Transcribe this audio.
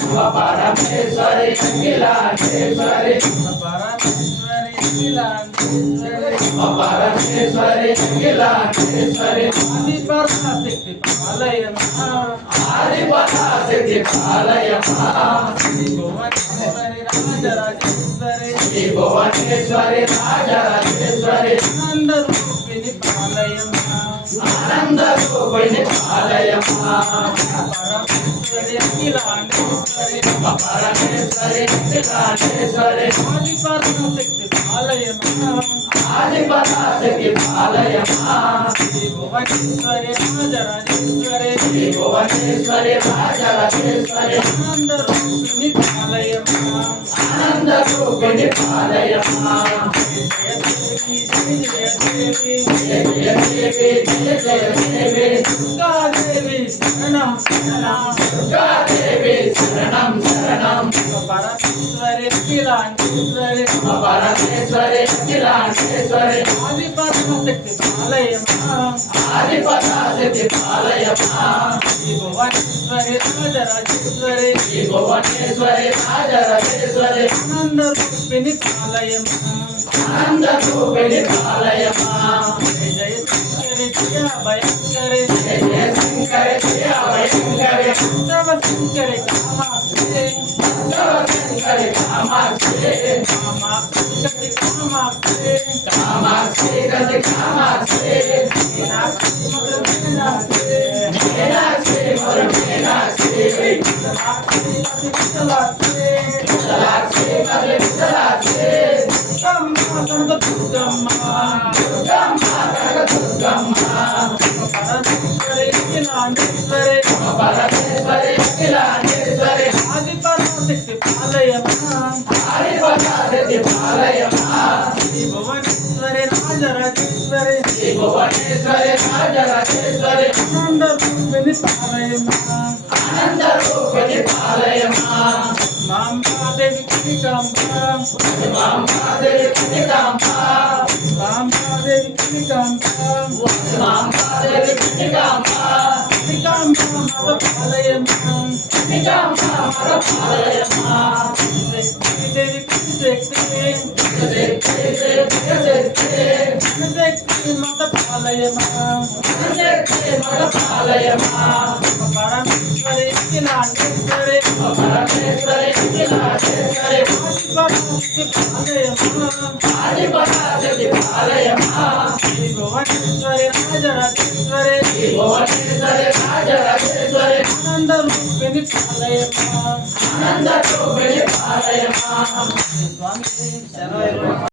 పరమేశ్వరి అఖిలాండేశ్వరి పరమేశ్వరి అఖిలాండేశ్వరి ఆది పరాశక్తి పాలయమా ఆది పరాశక్తి పాలయమా భువనేశ్వరి రాజరాజేశ్వరి శ్రీ భువనేశ్వరి రాజరాజేశ్వరి ఆనంద రూపిణి పాలయమా ఆనంద రూపిణి పాలయమా పరమేశ్వరి అఖిలాండేశ్వరి పరమేశ్వరి అఖిలాండేశ్వరి ఆది పరాశక్తి పాలయమా ఆది పరాశక్తి పాలయమా శ్రీ భువనేశ్వరి రాజరాజేశ్వరి శ్రీ భువనేశ్వరి రాజరాజేశ్వరి ఆనంద రూపిణి పాలయమా ఆనంద రూపిణి పాలయమా జయ దేవి జయ దేవి జయ జయ దేవి జయ జయ దేవి దుర్గాదేవి శరణం శరణం దుర్గాదేవి శరణం శరణం పరమేశ్వరి అఖిలాండేశ్వరి పరమేశ్వరి అఖిలాండేశ్వరి ఆది పరాశక్తి పాలయమా ఆది పరాశక్తి పాలయమా శ్రీ భువనేశ్వరి రాజరాజేశ్వరి శ్రీ భువనేశ్వరి రాజరాజేశ్వరి ఆనంద రూపిణి పాలయమా ఆనంద రూపిణి పాలయమా జయ జయ శంకరి జయ భయంకరి జయ జయ శంకరి జయ భయంకరి శివ శంకరి కామాక్షి శంకరి కామాక్షి కామాక్షి కామాక్షి కామాక్షి గజ కామాక్షి మీనాక్షి మధుర మీనాక్షి మీనాక్షి మధుర మీనాక్షి విశాలాక్షి అతి విశాలాక్షి విశాలాక్షి మధుర విశాలాక్షి దుర్గమ్మ కనక దుర్గమ్మ దుర్గమ్మ కనక దుర్గమ్మ పరమేశ్వరి అఖిలాండేశ్వరి పరమేశ్వరి అఖిలాండేశ్వరి ఆది పరాశక్తి పాలయమా ఆది పరాశక్తి పాలయమా శ్రీ భువనేశ్వరి రాజరాజేశ్వరి శ్రీ భువనేశ్వరి రాజరాజేశ్వరి ఆనంద రూపిణి పాలయమా ఆనంద రూపిణి పాలయమా మాంబాదేవి కనికాంబ మాంబాదేవి కనికాంబ మాంబాదేవి కనికాంబ మాంబాదేవి కనికాంబ కనికాంబ మద పాలయమా కనికాంబ మద పాలయమా దేవి శక్తి శక్తి మద పాలయమా మద పాలయమా పరమేశ్వరి అఖిలాండేశ్వరి పరమేశ్వరి అఖిలాండేశ్వరి ఆది పరాశక్తి పాలయమా ఆది పరాశక్తి పాలయమా శ్రీ భువనేశ్వరి రాజరాజేశ్వరి శ్రీ భువనేశ్వరి రాజరాజేశ్వరి ఆనంద రూపిణి పాలయమా ఆనంద రూపిణి పాలయమా స్వామి శరణం